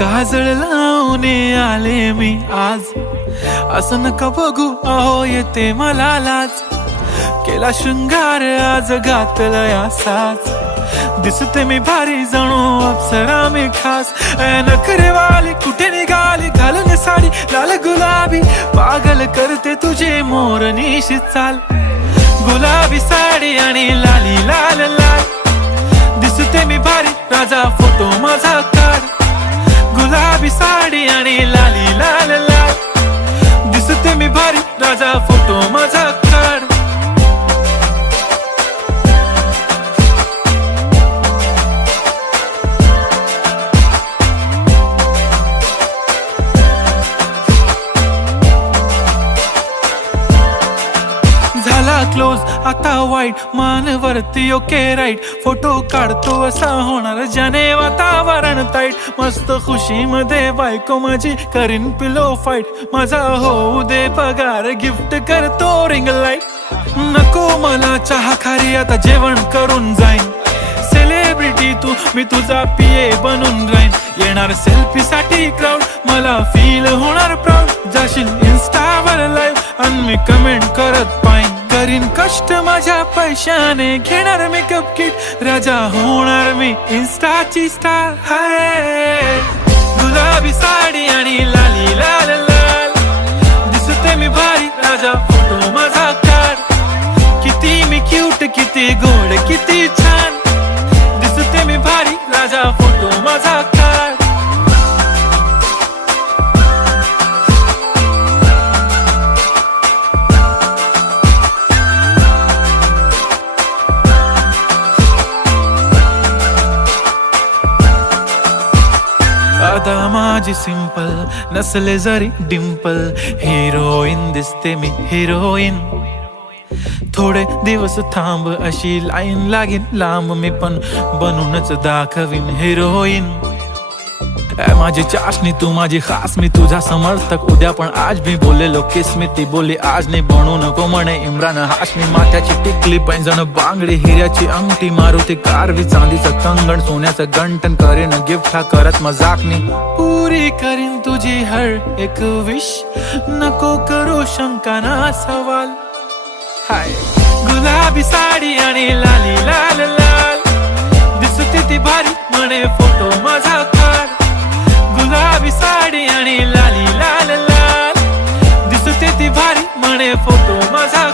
काजळ लावून आले मी आज, असं नका बघू अहो येते मला लाज. केला शृंगार आज घातलाय असाच, दिसते मी भारी जणू अप्सरा मी खास. नखरेवाली कुठे निघाली घालून साडी लाल गुलाबी, पागल करते तुझे मोरनीशी चाल. गुलाबी साडी आणि लाली लाल लाल, दिसते मी भारी राजा फोटो माझा काढ. गुलाबी साडी आणि लाली लाल लाल, दिसते मी भारी राजा फोटो माझा काढ. झाला क्लोज आता वाईट, मान वरती ओके राईट. फोटो काढतो असा होणार ज्याने वातावरण ताईट. मस्त खुशी मध्ये बायको माझी करीन पिलो फाईट. माझा होऊ दे पगार गिफ्ट करतो रिंग लाईट. नको मला चहा खारी आता जेवण करून जाईन. सेलिब्रिटी तू मी तुझा पिये बनून राहीन. येणार सेल्फी साठी क्राऊड मला फील होणार प्राऊड. जाशील इन्स्टावर लाईव्ह आणि मी कमेंट करत पाईन. करीन कष्ट माझ्या पैशाने घेणार मेकअप किट. राजा होणार मी इन्स्टाची स्टार. हाय गुलाबी साडी आणि लाली लाल लाल, दिसते मी भारी राजा फोटो माझा काढ. किती मी क्यूट किती गोड किती छान, दिसते मी भारी राजा फोटो माझा काढ. आता माझी सिंपल नसले जरी डिंपल, हिरोईन दिसते मी हिरोईन. थोडे दिवस थांब अशी लाईन लागेल लांब, मी पण बनूनच दाखवीन हिरोईन. माझी चाशनी तू माझी खास, मी तुझा समर्थक उद्या पण आज मी बोलेलो किस मी. ती बोली आज नाही बनू नको म्हणे इम्रान हाशमी. माथ्याची टिकली पैंजण बांगडी हिऱ्याची अंगठी, मारुती कारवी चांदीचं कंगण सोन्याचं गंटन. करीन गिफ्ट हा करत मजाकनी, पुरी करीन तुझी हर एक विश. नको करू शंका ना सवाल. हाय गुलाबी साडी आणि लाली लाल लाल, दिसते ती भारी म्हणे फोटो माझा काढ. गुलाबी साडी आणि लाली लाल लाल, दिसते ती भारी म्हणे फोटो माझा.